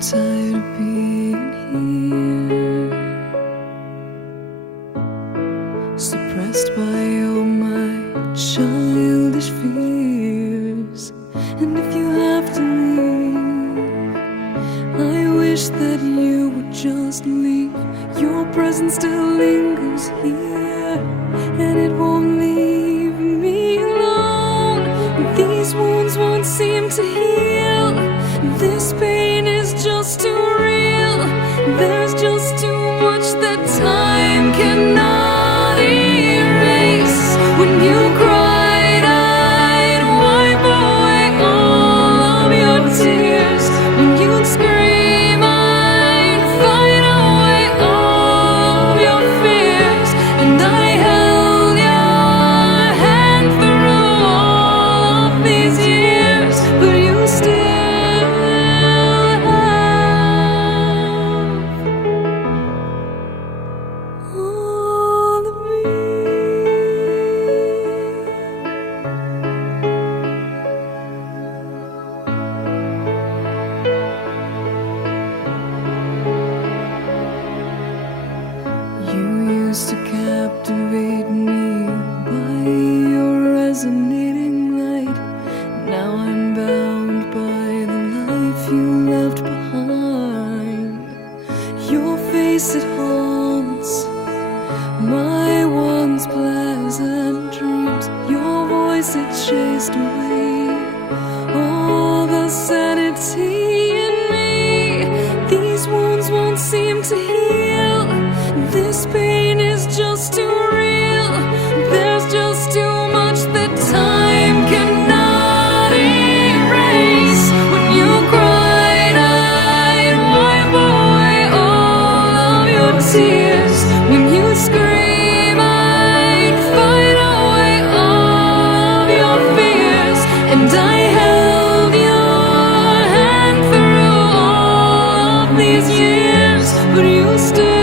tired of being here, suppressed by all my childish fears. And if you have to leave, I wish that you would just leave. Your presence still lingers here, and it won't leave me alone. These wounds won't seem to heal. This pain is just too real. There's just too much that time cannot erase. When you cried, I'd wipe away all of your tears. When you'd scream, I'd fight away all of your fears. And I held your hand through all of these years, but you still all of me. You used to captivate me by your resonating light. Now I'm bound by the life you left behind. Your face, it haunts my once pleasant dreams. Your voice, it chased away all the sanity in me. These wounds won't seem to heal. This pain is just too real. There's just too much that time cannot erase. When you cried, I'd wipe away all of your tears. When you scream, I'd fight away all of your fears. And I held your hand through all of these years, but you still